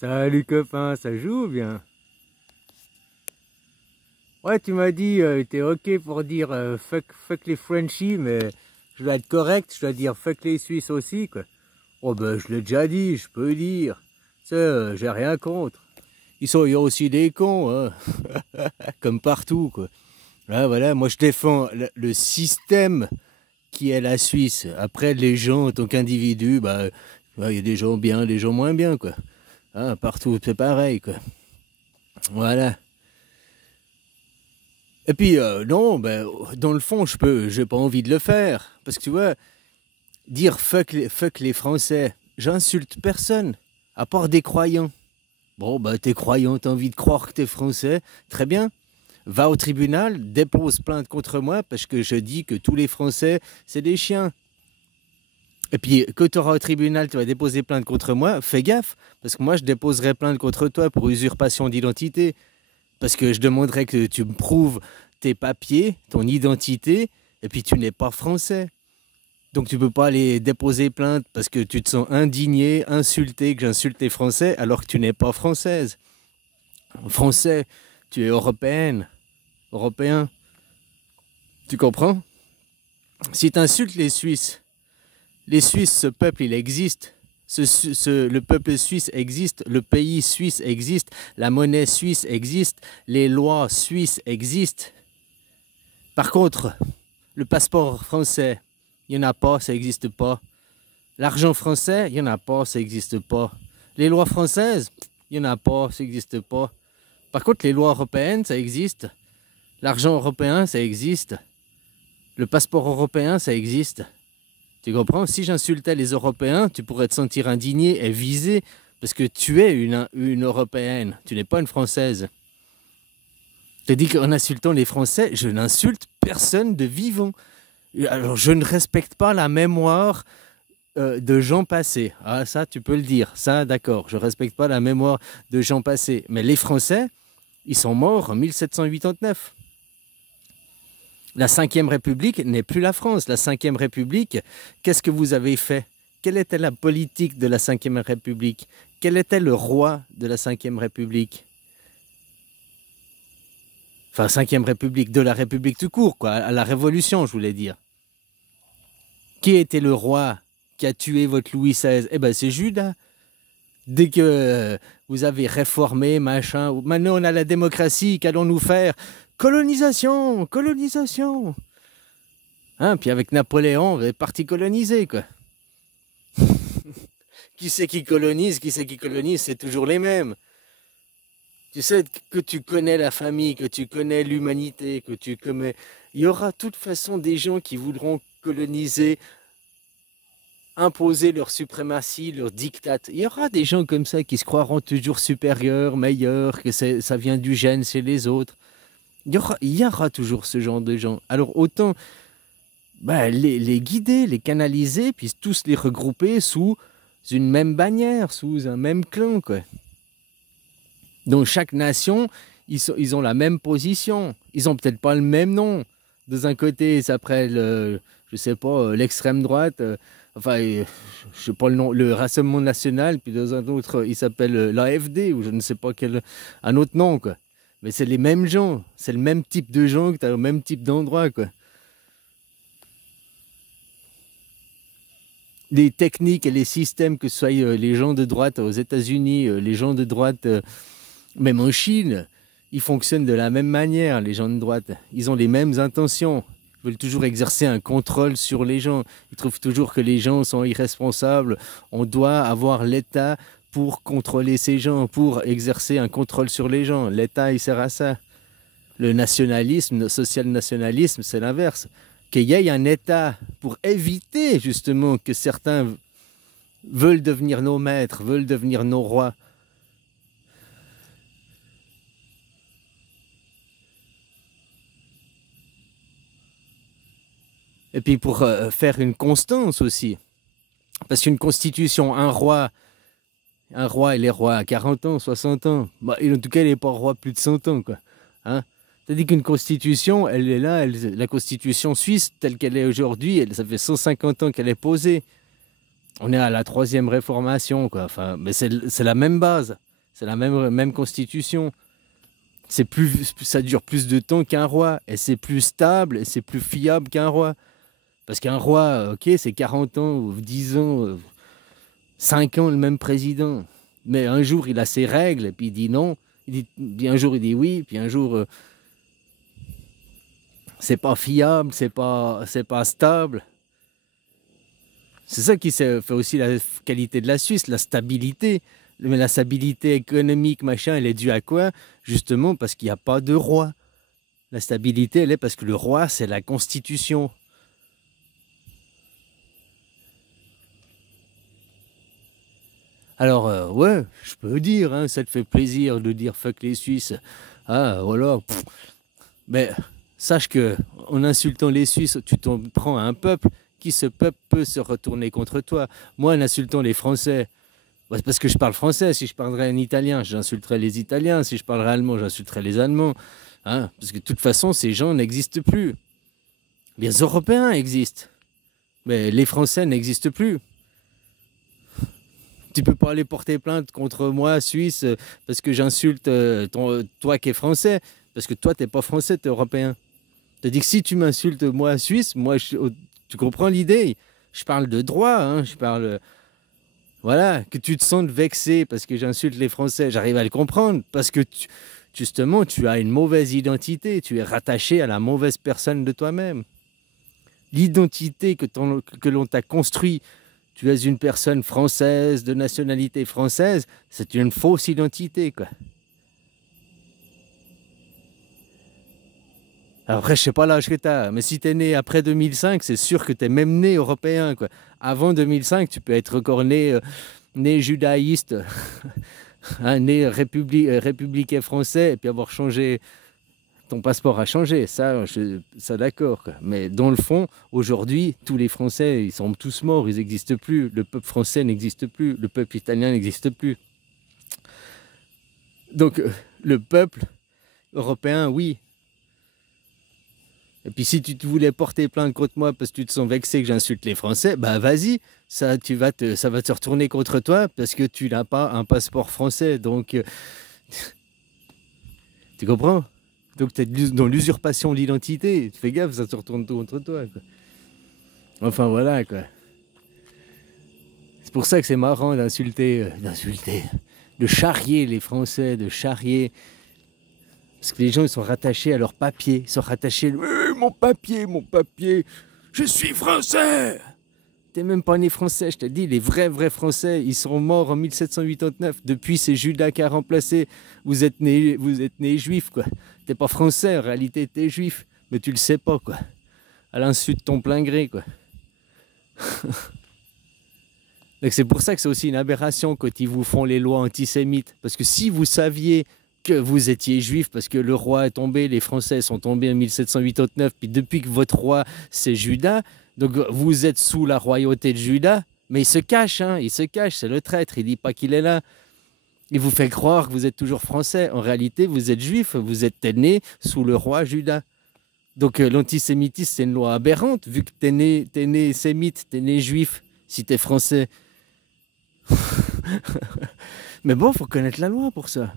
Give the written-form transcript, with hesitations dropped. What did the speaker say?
Salut copain, ça joue bien? Ouais, tu m'as dit, t'es ok pour dire fuck les Frenchies, mais je dois être correct, je dois dire fuck les Suisses aussi, quoi. Oh ben, je l'ai déjà dit, je peux dire. Tu sais, j'ai rien contre. Il y a aussi des cons, hein. Comme partout, quoi. Là, voilà, moi je défends le système qui est la Suisse. Après, les gens, en tant qu'individus, bah, il y a des gens bien, des gens moins bien, quoi. Hein, partout, c'est pareil, quoi. Voilà. Et puis, non, ben, dans le fond, j'ai pas envie de le faire. Parce que tu vois, dire fuck les Français, j'insulte personne, à part des croyants. Bon, bah, t'es croyant, t'as envie de croire que t'es français, très bien. Va au tribunal, dépose plainte contre moi, parce que je dis que tous les Français, c'est des chiens. Et puis, quand tu auras au tribunal, tu vas déposer plainte contre moi, fais gaffe, parce que moi, je déposerai plainte contre toi pour usurpation d'identité. Parce que je demanderais que tu me prouves tes papiers, ton identité, et puis tu n'es pas français. Donc tu ne peux pas aller déposer plainte parce que tu te sens indigné, insulté, que j'insulte les Français alors que tu n'es pas française. Français, tu es européenne, européen. Tu comprends? Si tu insultes les Suisses, ce peuple, il existe. Le peuple suisse existe, le pays suisse existe, la monnaie suisse existe, les lois suisses existent. Par contre, le passeport français, il n'y en a pas, ça n'existe pas. L'argent français, il n'y en a pas, ça n'existe pas. Les lois françaises, il n'y en a pas, ça n'existe pas. Par contre, les lois européennes, ça existe. L'argent européen, ça existe. Le passeport européen, ça existe. Tu comprends? Si j'insultais les Européens, tu pourrais te sentir indigné et visé parce que tu es une Européenne, tu n'es pas une Française. Je te dis qu'en insultant les Français, je n'insulte personne de vivant. Alors, je ne respecte pas la mémoire de gens passés. Ah, ça, tu peux le dire. Ça, d'accord. Je ne respecte pas la mémoire de gens passés. Mais les Français, ils sont morts en 1789. La Ve République n'est plus la France. La Ve République, qu'est-ce que vous avez fait? Quelle était la politique de la Ve République? Quel était le roi de la Ve République? Enfin, Ve République, de la République tout court, quoi, à la Révolution, je voulais dire. Qui était le roi qui a tué votre Louis XVI? Eh ben, c'est Judas. Dès que vous avez réformé, machin, maintenant on a la démocratie, qu'allons-nous faire? Colonisation, colonisation. Hein, puis avec Napoléon, on est parti coloniser, quoi. Qui c'est qui colonise, c'est toujours les mêmes. Tu sais que tu connais la famille, que tu connais l'humanité, que tu connais... Il y aura de toute façon des gens qui voudront coloniser, imposer leur suprématie, leur diktat. Il y aura des gens comme ça qui se croiront toujours supérieurs, meilleurs, que ça vient du gène chez les autres. Il y aura toujours ce genre de gens. Alors autant les guider, les canaliser, puis tous les regrouper sous une même bannière, sous un même clan, quoi. Donc chaque nation, ils ont la même position. Ils ont peut-être pas le même nom. De un côté, ils s'appellent, je sais pas, l'extrême droite, je sais pas le nom, le Rassemblement National, puis dans un autre, il s'appelle l'AFD, ou je ne sais pas un autre nom, quoi. Mais c'est les mêmes gens, c'est le même type de gens que tu as au même type d'endroit, quoi. Les techniques et les systèmes, que ce soit les gens de droite aux États-Unis, les gens de droite, même en Chine, ils fonctionnent de la même manière, les gens de droite. Ils ont les mêmes intentions. Ils veulent toujours exercer un contrôle sur les gens. Ils trouvent toujours que les gens sont irresponsables. On doit avoir l'État pour contrôler ces gens, pour exercer un contrôle sur les gens. L'État, il sert à ça. Le nationalisme, le social-nationalisme, c'est l'inverse. Qu'il y ait un État pour éviter justement que certains veulent devenir nos maîtres, veulent devenir nos rois. Et puis pour faire une constance aussi. Parce qu'une constitution, un roi, il est roi à 40 ans, 60 ans. Bah, en tout cas, il n'est pas roi plus de 100 ans, quoi. Hein? C'est-à-dire qu'une constitution, elle est là, la constitution suisse, telle qu'elle est aujourd'hui, ça fait 150 ans qu'elle est posée. On est à la 3e réformation, quoi. Enfin, mais c'est la même base. C'est la même constitution. Ça dure plus de temps qu'un roi. Et c'est plus stable et c'est plus fiable qu'un roi. Parce qu'un roi, ok, c'est 40 ans ou 10 ans, 5 ans le même président. Mais un jour, il a ses règles et puis il dit non. Puis un jour, il dit oui. Puis un jour, c'est pas fiable, c'est pas stable. C'est ça qui fait aussi la qualité de la Suisse, la stabilité. Mais la stabilité économique, machin, elle est due à quoi? Justement parce qu'il n'y a pas de roi. La stabilité, elle est parce que le roi, c'est la constitution. Alors, ouais, je peux dire, hein, ça te fait plaisir de dire fuck les Suisses. Ah, voilà. Mais sache que en insultant les Suisses, tu t'en prends à un peuple qui, ce peuple, peut se retourner contre toi. Moi, en insultant les Français, c'est parce que je parle français. Si je parlerais un italien, j'insulterais les Italiens. Si je parlerais allemand, j'insulterais les Allemands. Hein, parce que de toute façon, ces gens n'existent plus. Les Européens existent. Mais les Français n'existent plus. Tu peux pas aller porter plainte contre moi, Suisse, parce que j'insulte toi qui es français. Parce que toi, tu n'es pas français, tu es européen. C'est-à-dire que si tu m'insultes, moi, Suisse, tu comprends l'idée. Je parle de droit, hein, je parle... Voilà, que tu te sentes vexé parce que j'insulte les Français, j'arrive à le comprendre. Parce que, justement, tu as une mauvaise identité. Tu es rattaché à la mauvaise personne de toi-même. L'identité que l'on t'a construite, tu es une personne française, de nationalité française, c'est une fausse identité, quoi. Alors après, je sais pas l'âge que tu as, mais si tu es né après 2005, c'est sûr que tu es même né européen, quoi. Avant 2005, tu peux être encore né judaïste, hein, né républicain français, et puis avoir changé, ton passeport a changé, ça d'accord, quoi. Mais dans le fond, aujourd'hui, tous les Français, ils sont tous morts, ils n'existent plus. Le peuple français n'existe plus, le peuple italien n'existe plus. Donc, le peuple européen, oui. Et puis si tu voulais porter plainte contre moi parce que tu te sens vexé que j'insulte les Français, bah vas-y, ça va te retourner contre toi parce que tu n'as pas un passeport français. Donc, tu comprends? Donc tu es dans l'usurpation de l'identité. Fais gaffe, ça se retourne contre toi, quoi. Enfin voilà, quoi. C'est pour ça que c'est marrant d'insulter, de charrier les Français, de charrier... Parce que les gens, ils sont rattachés à leur papier. Ils sont rattachés... mon papier, je suis français. T'es même pas né français, je te dis. Les vrais Français, ils sont morts en 1789. Depuis, c'est Judas qui a remplacé. Vous êtes né juif, quoi. T'es pas français, en réalité, t'es juif. Mais tu le sais pas, quoi. À l'insu de ton plein gré, quoi. Donc c'est pour ça que c'est aussi une aberration quand ils vous font les lois antisémites. Parce que si vous saviez que vous étiez juif parce que le roi est tombé, les Français sont tombés en 1789, puis depuis que votre roi, c'est Judas, donc vous êtes sous la royauté de Judas, mais il se cache, hein, c'est le traître, il dit pas qu'il est là. Il vous fait croire que vous êtes toujours français. En réalité, vous êtes juif, vous êtes né sous le roi Judas. Donc l'antisémitisme, c'est une loi aberrante, vu que t'es né sémite, t'es né juif, si t'es français. Mais bon, faut connaître la loi pour ça.